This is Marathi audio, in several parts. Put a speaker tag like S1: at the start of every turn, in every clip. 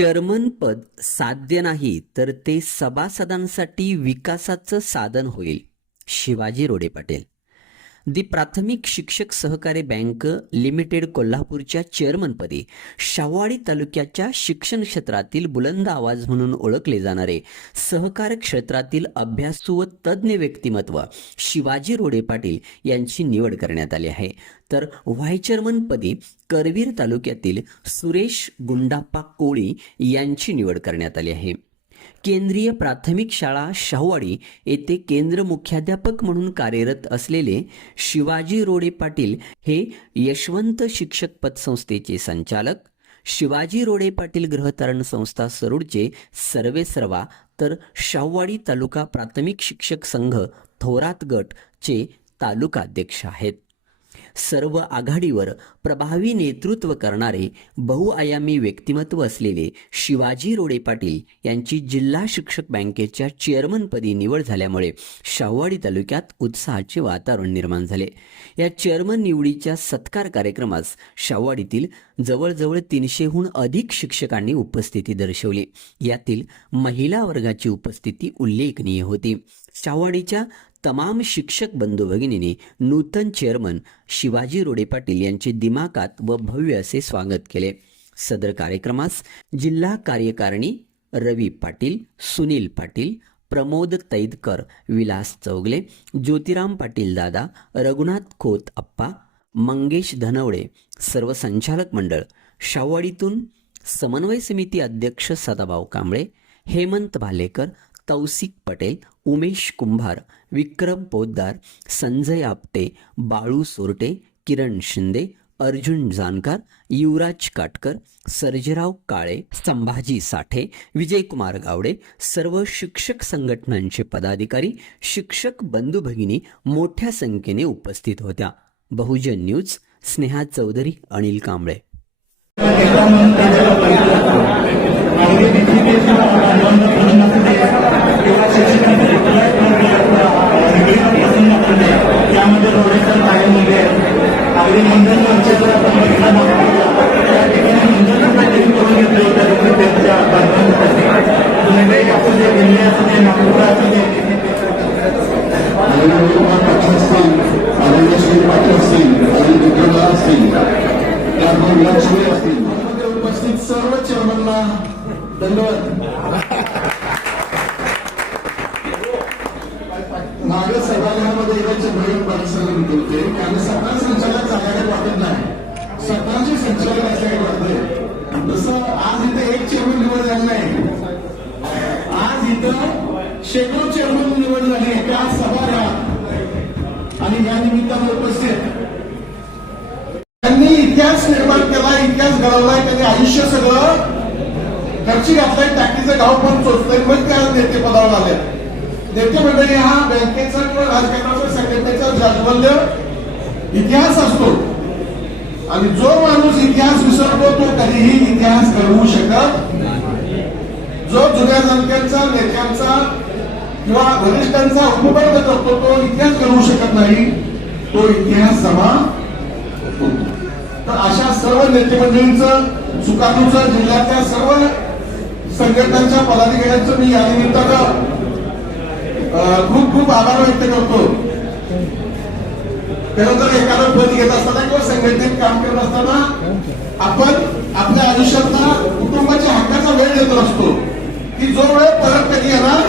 S1: चेअरमन पद साध्य नाही तर ते सभासदांसाठी विकासाचं साधन होईल. शिवाजी रोडे पाटील. दी प्राथमिक शिक्षक सहकारी बँक लिमिटेड कोल्हापूरच्या चेअरमनपदी शावाडी तालुक्याच्या शिक्षण क्षेत्रातील बुलंद आवाज म्हणून ओळखले जाणारे सहकार क्षेत्रातील अभ्यासू व तज्ज्ञ व्यक्तिमत्व शिवाजी रोडे पाटील यांची निवड करण्यात आली आहे. तर व्हाय चेअरमनपदी करवीर तालुक्यातील सुरेश गुंडाप्पा कोळी यांची निवड करण्यात आली आहे. केंद्रीय प्राथमिक शाळा शाहवाडी येथे केंद्र मुख्याध्यापक म्हणून कार्यरत असलेले शिवाजी रोडे पाटील हे यशवंत शिक्षक पतसंस्थेचे संचालक शिवाजी रोडे पाटील ग्रहतारण संस्था सरूडचे सर्वेसर्वा तर शाहवाडी तालुका प्राथमिक शिक्षक संघ थोरात गटचे चे तालुकाध्यक्ष आहेत. सर्व आघाडीवर प्रभावी नेतृत्व करणारे बहुआयामी व्यक्तिमत्व असलेले शिवाजी रोडे पाटील यांची जिल्हा शिक्षक बँकेच्या चेअरमनपदी निवड झाल्यामुळे शाहवाडी तालुक्यात उत्साहाचे वातावरण निर्माण झाले. या चेअरमन निवडीच्या सत्कार कार्यक्रमास शाहवाडीतील जवळजवळ तीनशेहून अधिक शिक्षकांनी उपस्थिती दर्शवली. यातील महिला वर्गाची उपस्थिती उल्लेखनीय होती. शाहवाडीच्या तमाम शिक्षक बंधू भगिनींनी नूतन चेअरमन शिवाजी रोडे पाटील यांचे दिमाकात व भव्य असे स्वागत केले. सदर कार्यक्रमास जिल्हा कार्यकारिणी रवी पाटील सुनील पाटील प्रमोद तैदकर विलास चौगले ज्योतिराम पाटील दादा रघुनाथ खोत अप्पा मंगेश धनवडे सर्व संचालक मंडळ शाहवाडीतून समन्वय समिती अध्यक्ष सदाभाऊ कांबळे हेमंत भालेकर तौसिक पटेल उमेश कुंभार विक्रम पोद्दार संजय आपटे बाळू सोरटे किरण शिंदे अर्जुन जानकर युवराज काटकर सर्जेराव काळे संभाजी साठे विजयकुमार गावडे सर्व शिक्षक संघटनांचे पदाधिकारी शिक्षक बंधू भगिनी मोठ्या संख्येने उपस्थित होत्या. बहुजन न्यूज स्नेहा चौधरी अनिल कांबळे.
S2: त्यामध्ये थोडेसं कायममध्ये अगदी मंडळ चर्चेचं आपण बघितलं त्या ठिकाणी मंडळ काहीतरी करून सर्व चेअरमनला धन्यवाद.
S3: मागे सभागृहामध्ये इकडचे भैर परिसर होते. कारण सत्ता संचालक झाल्याने वाटत नाही. सत्ताचे संचालक असल्याकडे वाटते तसं आज इथे एक चेअरमन निवड झाली नाही.
S2: आज इथं शेकडो चेअरमन निवड झाली. त्या सभागृहात. आणि या निमित्तानं उपस्थित त्यांनी इतिहास निर्माण केला इतिहास घडवलाय त्यांनी आयुष्य सगळं खर्ची घातलाय टाकीचं गाव पण चोचलंय. मग त्या नेते पदावर आले नेते मंडळी हा बँकेचा किंवा राजकारणाचा संघटनेचा जाज्वल्य इतिहास असतो. आणि जो माणूस इतिहास विसरतो तो कधीही इतिहास घडवू शकत जो जुन्या जनतेचा नेत्यांचा किंवा वरिष्ठांचा उपबंध करतो तो इतिहास घडवू शकत नाही. तो इतिहास समा होतो. तर अशा सर्व नेते मंडळींचं सुकाणूचं जिल्ह्यातल्या सर्व संघटनांच्या पदाधिकाऱ्यांचं मी या निमित्तानं खूप खूप आभार व्यक्त करतो. खरं तर एखादं पद घेत असताना किंवा संघटनेत काम करत असताना आपण आपल्या आयुष्यातला कुटुंबाच्या हक्काचा वेळ देत असतो. की जो वेळ परत कधी येणार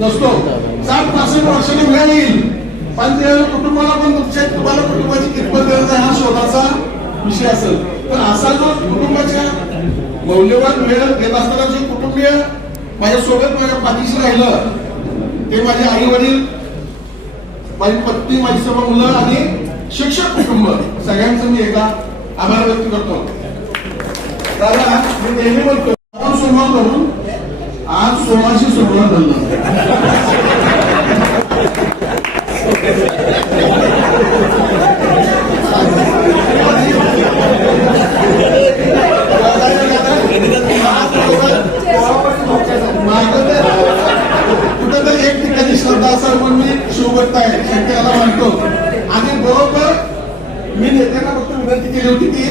S2: नसतो. साठ पासष्ट वर्षांनी वेळ येईल. पण ते कुटुंबाला पण तुमच्या तुम्हाला कुटुंबाची कितपत गरज आहे हा शोधाचा विषय असेल. तर असा जो कुटुंबाच्या मौल्यवान वेळ देत असताना जे कुटुंबीय माझ्यासोबत माझ्या पाठीशी राहिलं ते माझे आई वडील माझी पत्नी माझी सर्व मुलं आणि शिक्षक कुटुंब सगळ्यांचं मी एकदा आभार व्यक्त करतो. दादा मी नेहमी बोलतो आपण सोमवार करून आज सोमाशी सोमवार झालं एक ठिकाणी श्रद्धा असेल म्हणून मी शिवभक्त आहे शक्याला म्हणतो आणि बरोबर मी नेत्यांना फक्त विनंती केली होती की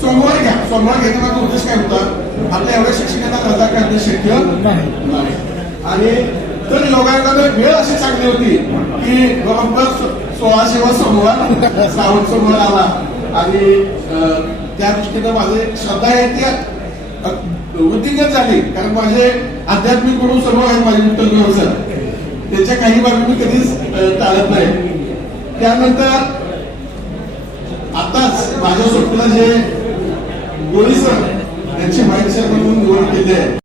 S2: सोमवार घ्या. सोमवार घेण्यामागचा उद्देश काय होता? आपल्या एवढ्या शिक्षकांना रजा करणे शक्य नाही. आणि तर योगायोगाने वेळ अशी चांगली होती की बरोबर सोळाशेवा सोमवार श्रावण सोमवार आला. आणि त्या दृष्टीनं माझे श्रद्धा आहे ती अ, वृद्धिंगत झाली. कारण माझे आध्यात्मिक गुरु सर्व आहेत माझे गुरु सर. त्याच्या काही बाबी मी कधीच टाळत नाही. त्यानंतर आताच माझ्या स्वप्न जे गोळी सर त्यांची माहिती म्हणून निवड केली आहे.